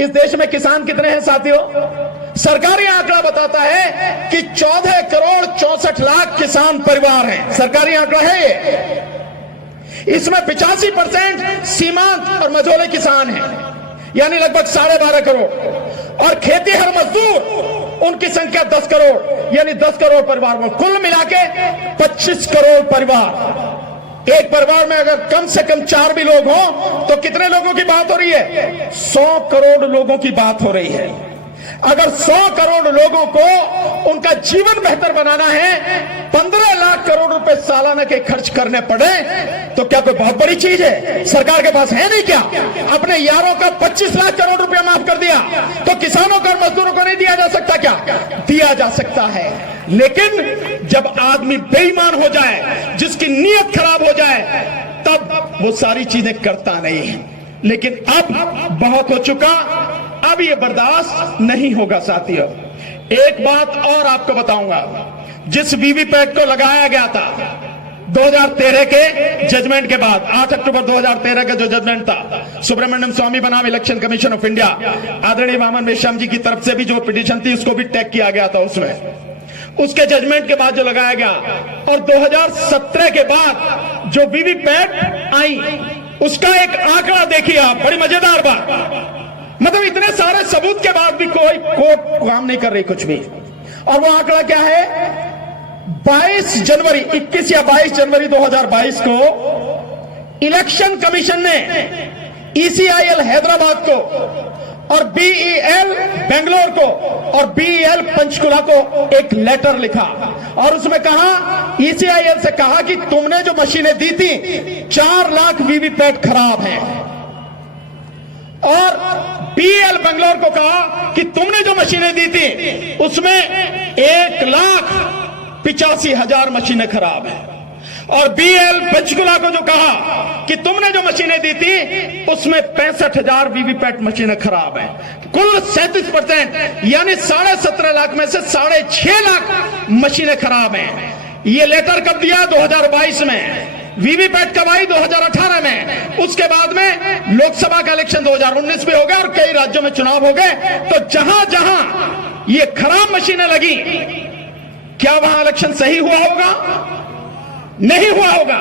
इस देश में किसान कितने हैं साथियों? सरकारी आंकड़ा बताता है कि 14 करोड़ 64 लाख किसान परिवार हैं। सरकारी आंकड़ा है ये। इसमें 85% सीमांत और मझोले किसान हैं, यानी लगभग 12.5 करोड़। और खेतीहर मजदूर, उनकी संख्या 10 करोड़, यानी 10 करोड़ परिवार में। कुल मिलाके 25 करोड़ परिवार। एक परिवार में अगर कम से कम 4 भी लोग हों तो कितने लोगों की बात हो रही है? 100 करोड़ लोगों की बात हो रही है। अगर 100 करोड़ लोगों को उनका जीवन बेहतर बनाना है, 15 लाख करोड़ रुपए सालाना के खर्च करने पड़े, तो क्या कोई बहुत बड़ी चीज है? सरकार के पास है नहीं क्या? अपने यारों का 25 लाख करोड़ रुपया माफ कर दिया, तो किसानों को और मजदूरों को नहीं दिया जा सकता क्या? दिया जा सकता है। लेकिन जब आदमी बेईमान हो जाए, जिसकी नीयत खराब हो जाए, तब वो सारी चीजें करता नहीं है। लेकिन अब बहुत हो चुका, अब ये बर्दाश्त नहीं होगा साथियों। एक बात और आपको बताऊंगा, जिस वीवीपैट को लगाया गया था 2013 के जजमेंट के बाद, 8 अक्टूबर 2013 का जो जजमेंट था, सुब्रमण्यम स्वामी बनाम इलेक्शन कमीशन ऑफ इंडिया, आदरणीय वामन मेश्राम जी की तरफ से भी जो पिटीशन थी उसको भी टैग किया गया था उसमें। उसके जजमेंट के बाद जो लगाया गया, और 2017 के बाद जो वीवीपैट आई, उसका एक आंकड़ा देखिए आप, बड़ी मजेदार बात। मतलब इतने सारे सबूत के बाद भी कोई कोर्ट काम नहीं कर रही कुछ भी। और वो आंकड़ा क्या है? 22 जनवरी 21 या 22 जनवरी 2022 को इलेक्शन कमीशन ने ECIL हैदराबाद को और BEL बेंगलोर को और BEL पंचकुला को एक लेटर लिखा, और उसमें कहा, ECIL से कहा कि तुमने जो मशीनें दी थी 4 लाख वीवीपैट खराब हैं, और BEL बेंगलोर को कहा कि तुमने जो मशीनें दी थी उसमें 1,85,000 मशीनें खराब हैं, और BEL पंचकुला को जो कहा कि तुमने जो मशीनें दी थी उसमें 65,000 वीवीपैट मशीनें खराब हैं। कुल 37%, यानी 17.5 लाख में से 6.5 लाख मशीनें खराब हैं। ये लेटर कब दिया? 2022 में। वीवीपैट कब आई? 2018 में। उसके बाद में लोकसभा का इलेक्शन 2019 में हो गया और कई राज्यों में चुनाव हो गए। तो जहां जहां ये खराब मशीनें लगी, क्या वहां इलेक्शन सही हुआ होगा? नहीं हुआ होगा।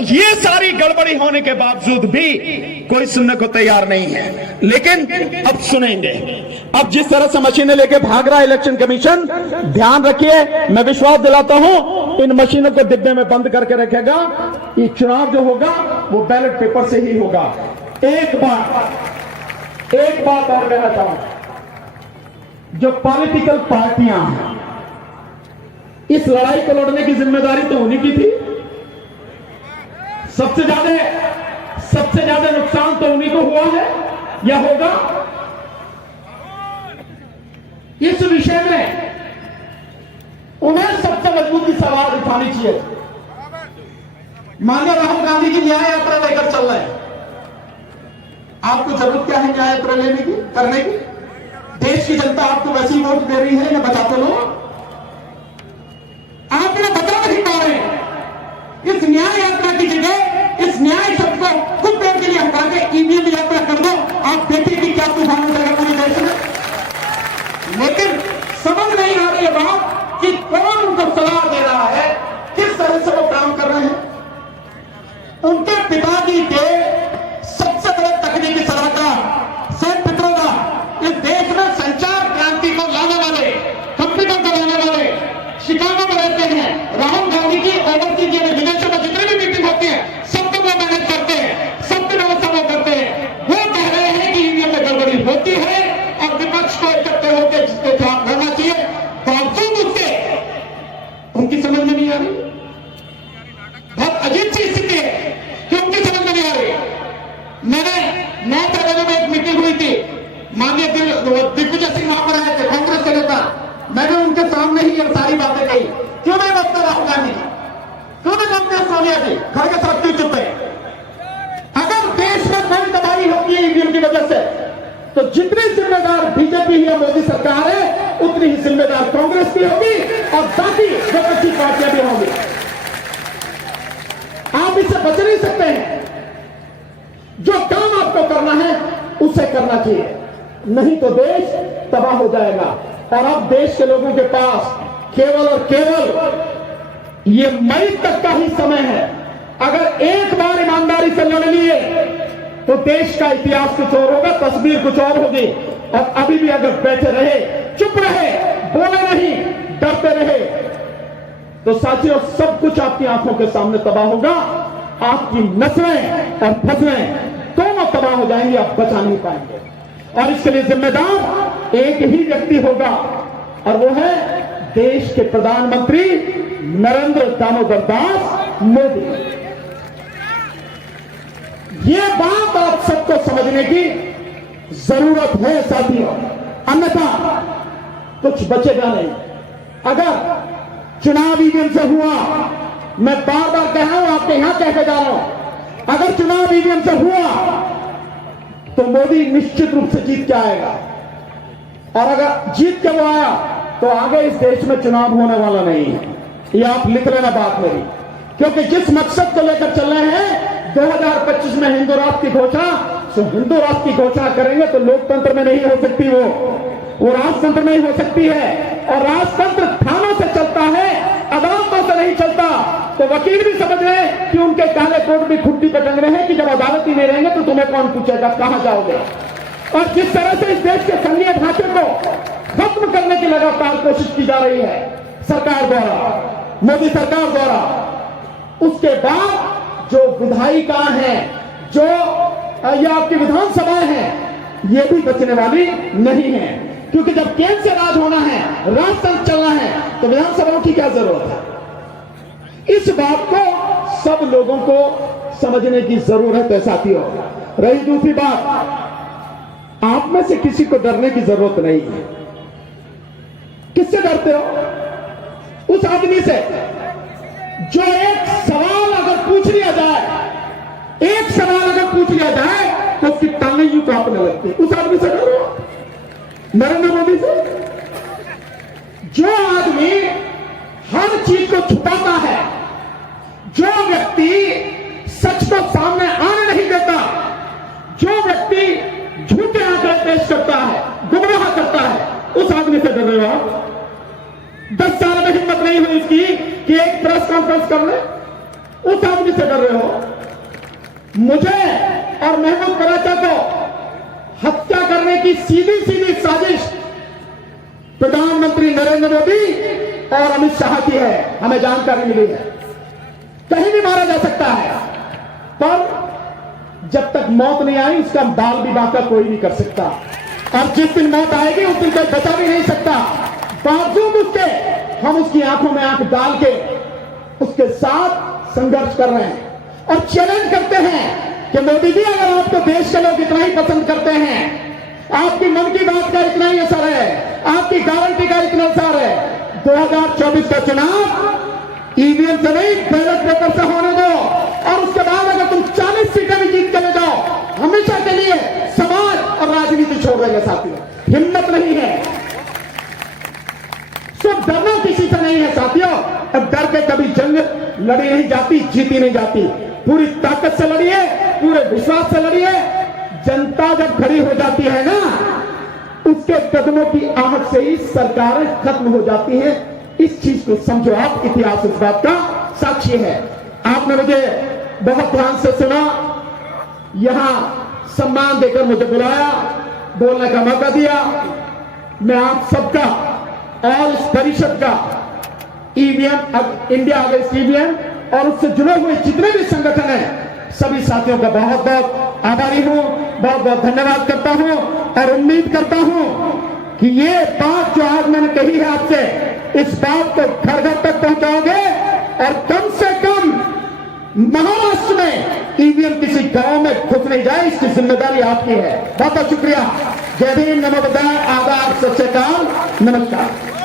ये सारी गड़बड़ी होने के बावजूद भी कोई सुनने को तैयार नहीं है। लेकिन अब सुनेंगे। अब जिस तरह से मशीनें लेके भाग रहा है इलेक्शन कमीशन, ध्यान रखिए, मैं विश्वास दिलाता हूं इन मशीनों को डिब्बे में बंद करके रखेगा। ये चुनाव जो होगा वो बैलेट पेपर से ही होगा। एक बात और कहना चाहूं, जो पॉलिटिकल पार्टियां हैं, इस लड़ाई को लड़ने की जिम्मेदारी तो उन्हीं की थी। सबसे ज्यादा नुकसान तो उन्हीं को हुआ है या होगा। इस विषय में उन्हें सबसे मजबूती सवाल उठानी चाहिए। माननीय राहुल गांधी की न्याय यात्रा लेकर चल रहे हैं। आपको जरूरत क्या है न्याय यात्रा लेने की, करने की? देश की जनता आपको वैसी वोट दे रही है, ना बचाते लोग। आप ना बचा नहीं पा रहे। इस न्याय यात्रा की जगह इस न्याय शब्द को कुछ देर के लिए हटा के ईवीएम यात्रा कर दो। आप देखिए कि क्या तूफान उठेगा पूरे देश में। लेकिन समझ नहीं आ रही है बात कि कौन उनको सलाह दे रहा है, किस तरह से वो काम कर रहे हैं। उनके पिताजी के सबसे बड़े तकनीकी सलाहकार सैम पित्रोदा इस देश में संचार क्रांति को लाने वाले, कंप्यूटर को लाने वाले, शिकागो में रहते हैं। राहुल गांधी की ओवरसीज यानी विदेशों में जितनी भी मीटिंग होती है सबको वो मैनेज करते हैं, सबकी व्यवस्था वो करते हैं। वो कह रहे हैं कि ईवीएम में गड़बड़ी होती है और विपक्ष को इकट्ठे होकर जिसके खिलाफ रहना चाहिए। बावजूद उसके उनकी समझ में नहीं आ रही। बहुत अजीब सी स्थिति है कि उनकी समझ में नहीं आ रही। मैंने 9 फरवरी में एक मीटिंग हुई थी, माननीय दिग्विजय सिंह वहां पर आए थे, कांग्रेस के नेता। मैंने उनके सामने ही ये सारी बातें कही। क्यों नहीं बचते राहुल गांधी जी, क्यों नहीं बचते सोनिया जी, घर के साथ क्यों चुप है? अगर देश में कोई तबाही होती है ईवीएम की वजह से, तो जितनी जिम्मेदार बीजेपी या मोदी सरकार है उतनी ही जिम्मेदार कांग्रेस भी होगी और बाकी विपक्षी पार्टियां भी होंगी। आप इससे बच नहीं सकते हैं। जो काम आपको करना है उसे करना चाहिए, नहीं तो देश तबाह हो जाएगा। और अब देश के लोगों के पास केवल और केवल ये मई तक का ही समय है। अगर एक बार ईमानदारी से लड़ लिए तो देश का इतिहास कुछ और होगा, तस्वीर कुछ और होगी। और अभी भी अगर बैठे रहे, चुप रहे, बोले नहीं, डरते रहे, तो साथियों सब कुछ आपकी आंखों के सामने तबाह होगा। आपकी नस्लें और फसलें दोनों तबाह हो जाएंगी, आप बचा नहीं पाएंगे। और इसके लिए जिम्मेदार एक ही व्यक्ति होगा, और वो है देश के प्रधानमंत्री नरेंद्र दामोदर दास मोदी। ये बात आप सबको समझने की जरूरत है साथियों, अन्यथा कुछ बचेगा नहीं। अगर चुनाव ईवीएम से हुआ, मैं बार बार कह रहा हूं, आपके यहां कह के जा रहा हूं, अगर चुनाव ईवीएम से हुआ तो मोदी निश्चित रूप से जीत के आएगा। और अगर जीत के वो आया तो आगे इस देश में चुनाव होने वाला नहीं है। ये आप लिख लेना बात मेरी, क्योंकि जिस मकसद को लेकर चल रहे हैं 2025 में हिंदू राष्ट्र की घोषणा, तो हिंदू राष्ट्र की घोषणा करेंगे तो लोकतंत्र में नहीं हो सकती, वो राजतंत्र में ही हो सकती है। और राजतंत्र थानों से चलता है, अदालतों से नहीं चलता। तो वकील भी समझ रहे हैं कि उनके काले कोट भी खुट्टी पर टंग रहे हैं कि जब अदालत ही नहीं रहेंगे तो तुम्हें कौन पूछेगा, कहां जाओगे। और जिस तरह से इस देश के संघीय ढांचे को खत्म करने की लगातार कोशिश की जा रही है सरकार द्वारा, मोदी सरकार द्वारा, उसके बाद जो विधायिका है, जो ये आपकी विधानसभा है, ये भी बचने वाली नहीं है। क्योंकि जब केंद्र से राज होना है, राजतंत्र चलना है, तो विधानसभाओं की क्या जरूरत है। इस बात को सब लोगों को समझने की जरूरत है साथियों। रही दूसरी बात, आप में से किसी को डरने की जरूरत नहीं है। किससे डरते हो? उस आदमी से जो एक सवाल अगर पूछ लिया जाए, एक सवाल अगर पूछ लिया जाए तो उसकी टांगें यूं कांपने लगती। उस आदमी से डरो, नरेंद्र मोदी से। जो आदमी हर चीज को छुपाता है, जो व्यक्ति सच को सामने आने नहीं देता, जो व्यक्ति झूठे आंकड़े पेश करता है, गुमराह करता है, उस आदमी से डर रहे हो आप। 10 साल में हिम्मत नहीं हुई इसकी कि एक प्रेस कॉन्फ्रेंस कर ले, उस आदमी से डर रहे हो। मुझे और महमूद कराचा को हत्या करने की सीधी सीधी साजिश प्रधानमंत्री नरेंद्र मोदी और अमित शाह की है, हमें जानकारी मिली है। कहीं भी मारा जा सकता है, पर जब तक मौत नहीं आई उसका बाल भी बांका कोई नहीं कर सकता। और जिस दिन मौत आएगी उस दिन कोई बचा भी नहीं सकता। बावजूद उसके हम उसकी आंखों में आंख डाल के उसके साथ संघर्ष कर रहे हैं और चैलेंज करते हैं कि मोदी जी, अगर आपको देश के लोग इतना ही पसंद करते हैं, आपकी मन की बात का इतना ही असर है, आपकी गारंटी का इतना असर है, 2024 का चुनाव ईवीएम से नहीं बैलेट पेपर से होने दो। और उसके बाद अगर तुम 40 सीटें भी जीत चले जाओ, हमेशा के लिए समाज और राजनीति छोड़ देंगे साथियों। हिम्मत नहीं है, सिर्फ डरना किसी से नहीं है साथियों। अब डर के कभी जंग लड़ी नहीं जाती, जीती नहीं जाती। पूरी ताकत से लड़िए, पूरे विश्वास से लड़िए। जनता जब खड़ी हो जाती है ना, उसके कदमों की आहट से ही सरकारें खत्म हो जाती हैं। इस चीज को समझो आप, इतिहास इस बात का साक्षी है। आपने मुझे बहुत ध्यान से सुना, यहां सम्मान देकर मुझे बुलाया, बोलने का मौका दिया। मैं आप सबका और इस परिषद का ईवीएम, अब इंडिया अगेंस्ट ईवीएम और उससे जुड़े हुए जितने भी संगठन हैं, सभी साथियों का बहुत बहुत आभारी हूं, बहुत बहुत धन्यवाद करता हूं। और उम्मीद करता हूं कि ये बात जो आज मैंने कही है आपसे, इस बात को घर घर तक पहुंचाओगे और कम से कम महाराष्ट्र में ईवीएम किसी गांव में घुस नहीं जाए, इसकी जिम्मेदारी आपकी है। बहुत बहुत शुक्रिया। जय भीम, नमो बुद्धाय, आदाब, सत श्री अकाल, नमस्कार।